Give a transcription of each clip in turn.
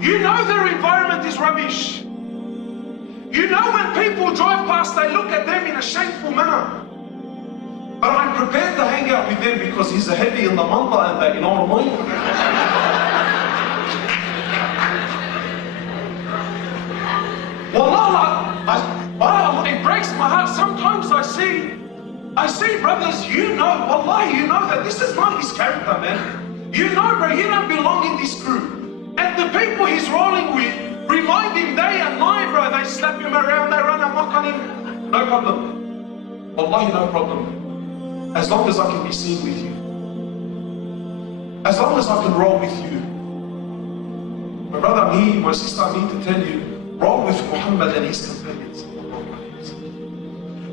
You know their environment is rubbish. You know when people drive past, they look at them in a shameful manner. But I'm prepared to hang out with them because he's a heavy in the manda and that, you know what I mean? Wallah, it breaks my heart. Sometimes I see brothers, you know, wallahi, you know that this is not his character, man. You know, bro, you don't belong in this group. And the people he's rolling with remind him day and night, bro. They slap him around, they run amok on him. No problem. Wallahi, no problem. As long as I can be seen with you. As long as I can roll with you. My brother, I'm here, my sister, I need to tell you, roll with Muhammad and his companions.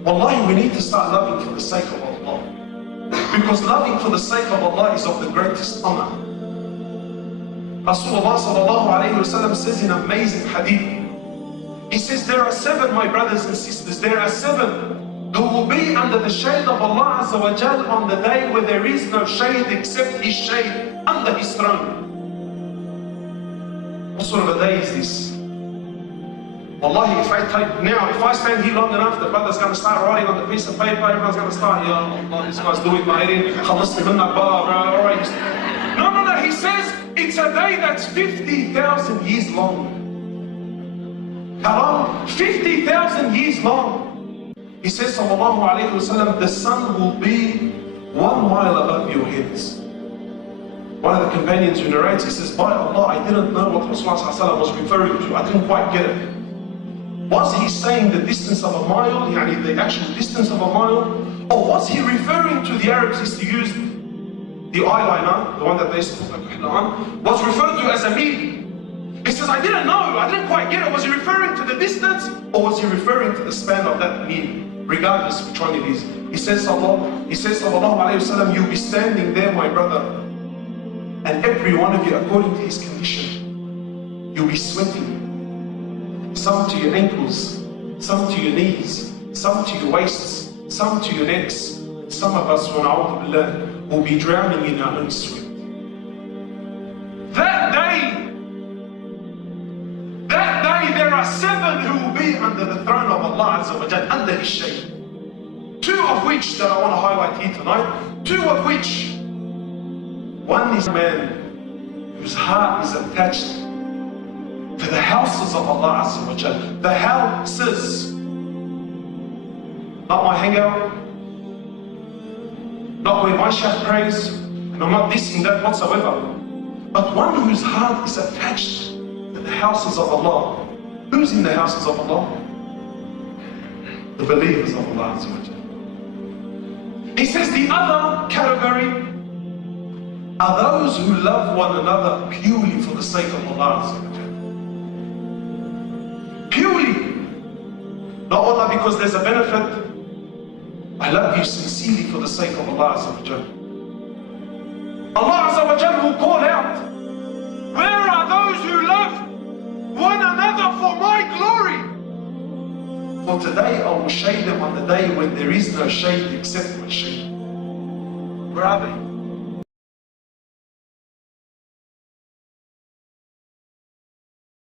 Wallahi, we need to start loving for the sake of Allah. Because loving for the sake of Allah is of the greatest honor. Rasulullah sallallahu alayhi wa sallam says in amazing hadith, he says, there are 7, my brothers and sisters, there are 7 who will be under the shade of Allah Azza wa Jal on the day where there is no shade except His shade under His throne. What sort of a day is this? Wallahi, if I stand here long enough, the brother's going to start writing on the piece of paper, everyone's going to start, Ya Allah, this guy's doing my head in, khalasni minna bar, alright. No, he says, it's a day that's 50,000 years long. Haram, 50,000 years long. He says, sallallahu alayhi wa sallam, the sun will be 1 mile above your heads. One of the companions who narrates, he says, by Allah, I didn't know what Rasulullah was referring to. I didn't quite get it. Was he saying the distance of a mile, yani the actual distance of a mile? Or was he referring to, the Arabs used to use the eyeliner, the one that they used to put on, was referred to as a mil. He says, I didn't know, I didn't quite get it. Was he referring to the distance, or was he referring to the span of that mil? Regardless which one it is. He says, sallallahu alayhi wa sallam, you'll be standing there, my brother, and every one of you, according to his condition, you'll be sweating. Some to your ankles, some to your knees, some to your waists, some to your necks. Some of us, will be drowning in our own sweat. That day, there are 7 who will be under the throne of Allah Azza wa Jal, under His shade. 2 of which that I want to highlight here tonight. 2 of which, one is a man whose heart is attached to the houses of Allah Azza wa Jal. The houses. Not my hangout. Not where my shaykh prays. And I'm not dissing that whatsoever. But one whose heart is attached to the houses of Allah. Who's in the houses of Allah? The believers of Allah Azza wa Jal. He says the other category are those who love one another purely for the sake of Allah Azza wa Jal. Purely. Not Allah because there's a benefit. I love you sincerely for the sake of Allah Azza wa Jal. Allah Azza wa Jal will call out, where are those who love one another for my glory? For today I will shade them on the day when there is no shade except my shade. Where are they?